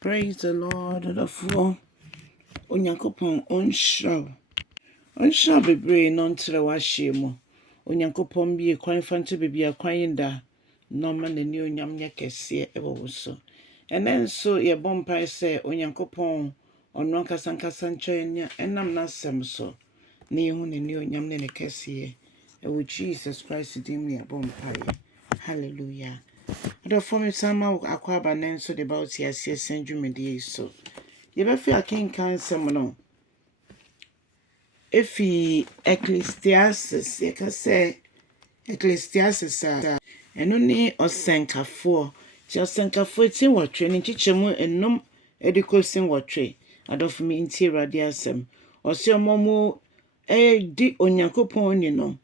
Praise the Lord. Therefore, Onyankopon onhyira. Onhyira bebree no ntere wahye mu. Onyankopon bi kwan fante bebi akwan da. No ma n'ani onyam nya kese e wo so. Enen so ye bompai se Onyankopon ono nkasa nkyanya enam n'asɛm so. Na yehu n'ani onyam ne ne kese e wo Jesus Christ dim ne bompai. Hallelujah. Therefore, me sama Akwaaba nenso de ba oti ase sendwumede so. Ye be fi akenkan sem no. Efi Ecclesiastes, ye ka say Ecclesiastes a eno ni osenkafo. Ti osenkafo ti wotwe ni chichemu enum edikosin wotwe. Adof mi nti Awurade asem. Ose omomo di Onyankopɔn ni no.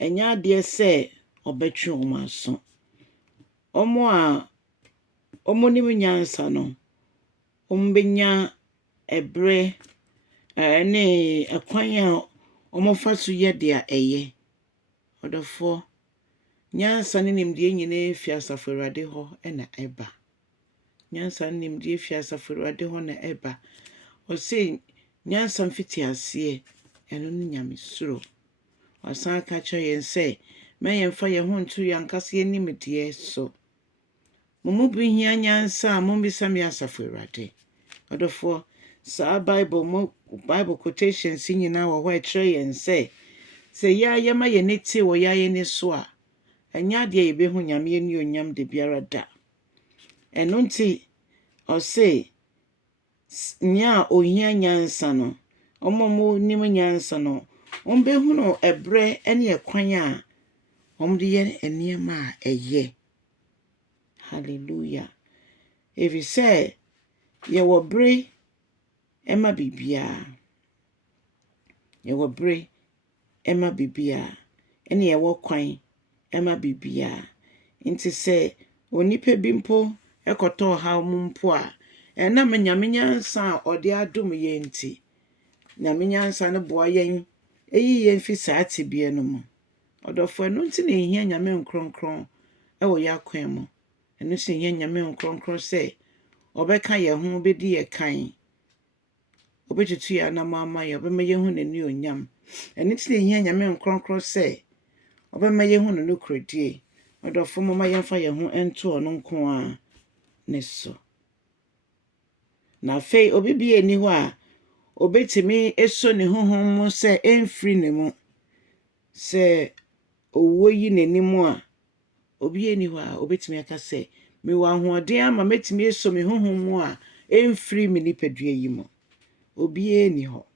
Enya ade se obetwe omaso. Omo ni nyansa no. Ombenya ebre ne akwan a omofa so ye de a eye. Odofo nyansa ne nimde nyine fi asafo Awurade ho na eba. Nyansa ne nimde fi asafo Awurade ho na eba. O se nyansa mfiti ase eno ne nyamesuro. Wasan ka cha yen se meyen fa ye ho ntu yankase nimde so. Mumu bi hia nyansa mumbisa mi asafo Awurade. Odofo sa Bible quotations nyina wo ho kire yen se ya yema ye neti wo ya ye ni so a enya de ye be hu nyame ni onyam de biara da. Eno nti o se nya ohia nyansa no omomo nim nyansa no ombe hu no ebre ene ekwan a omde ye eniema a eye. Hallelujah. If you say ye wo bre ema bibia. Ye wo bre ema bibia. Ene ye wo kwan ema bibia. Nti se onipa bimpo ekoto ha mumpo a ena nyame nyansa ode adom ye nti. Nyame nyansa ne boa yen eyi yen fi saati bie no mu. Odofo eno nti na ehia nyame nkronkron ewo ya kwan mu. Eno se ehia nyame nkronkron se obeka ye ho bedi ye kan. Obetutu ya na mama ye obema ye hu n'ani onyam. Eno nti na ehia nyame nkronkron se obema ye hu no nokrodie. Odofo mama ye mfa ye ho ento ono nko a ne so. Na fe obibie ni ho a obetimi eso ne honhom mu se emfri ne mu. Se owo yi n'animu a obie ni ho a obetimi aka se me wa hoɔden ama metimi eso me honhom mu a emfri me nipadua yi mu. Obie ni ho.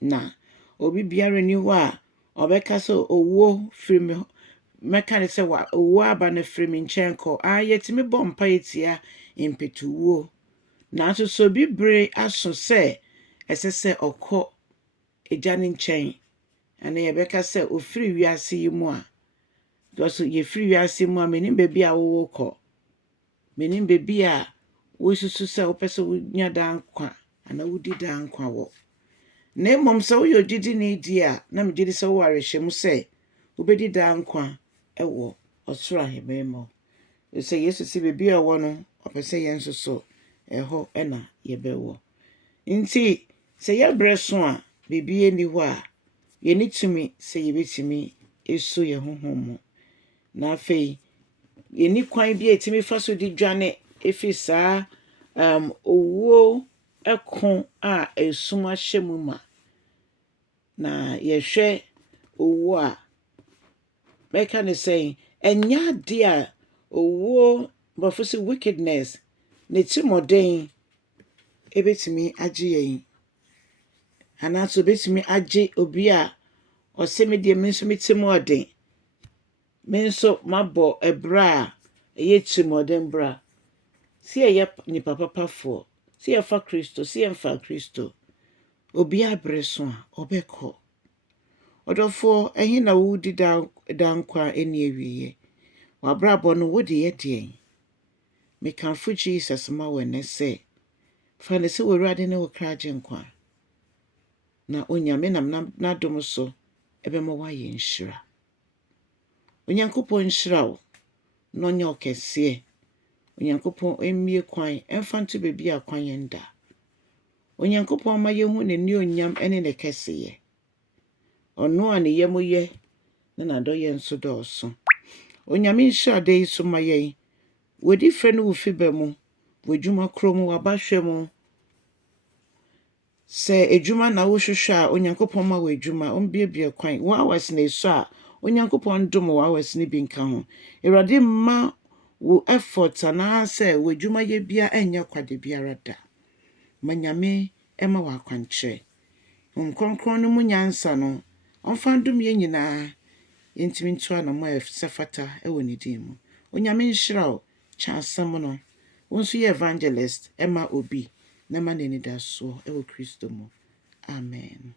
Na obi biara ni ho a obeka so owo fri me meka ne se wa owo aba na fri me nkyɛnko yetimi bompa etia impetuwo. Na so bi bre aso se esese okɔ eja ne nkyɛn ana ye beka se ofri wiase yi mu a because ye free wiase mu a menim bebi a wo kɔ. Menim bebi a wo susu se wo pese wo nya dankwa ana wodi dankwa wo. Na emom se wo yodidi ne di a na megidi se wo arehyem se wo bedi dankwa ewo osoro ahememo. Se Yesu si bebi a wo no opese yen so eho na ye bewo. Nti se ye breso a bebi eni ho a ye nitumi se ye betimi eso ye honhom mu. Na afei yeni kwan bi etimi faso di dwane efi saa owo ekon a esum ahyemu ma. Na ye hwe owo a meka ne say enya de a owo bofosi wickedness ne timoden ebetimi age yen. Ana so betimi age obi a oseme de menso metimo oden. Menso mabo ebra eye timoden bra. Si eye ni papa fo. Si e fa Kristo, si e fa Kristo. Obi abreso a obekɔ. Odofo ehi na wo di dankwa eni ewiye. Wa brabo no wo de ye den. Me kanfo Jesus ma wene se. Fa ne se wo Awurade ne wo kraje nkwa. Na onyame nam na dom so ebema wa ye nhyira. Onyankopɔn nhyira wo no nya okese Onyankopɔn emmie kwan emfa nto beebi a kwan yɛnda. Onyankopɔn ma yehu ne onyam ene ne kɛseyɛ. Ɔno a ne yam yɛ na n'adɔyɛ nso dɔɔso. Onyame nhyira da yi so ma yɛn. Wodi frɛ no wo fiba mu, w'edwuma krom, w'abahwɛ mu. Sɛ edwuma na wohwehwɛ a Onyankopɔn ma wo edwuma, ombiebie kwan. Hours na esu a Onyankopɔn dom hours ne bi nka ho. Awurade ma wo effort anaasɛ w'edwuma yɛ bia ɛnyɛ kwade biara da. Ma Nyame ɛma wo akwankyerɛ. Nkronkron no mu nyansa no, ɔmfa ndom yɛn nyinaa. Yɛntimi nto anamo a ɛsɛ fata ɛwɔ ne din mu. Onyame nhyira wo, kyɛ asɛm no. Wo nso yɛ evangelist ɛma obi na ma n'ani da so ɛwɔ Kristo mu. Amen.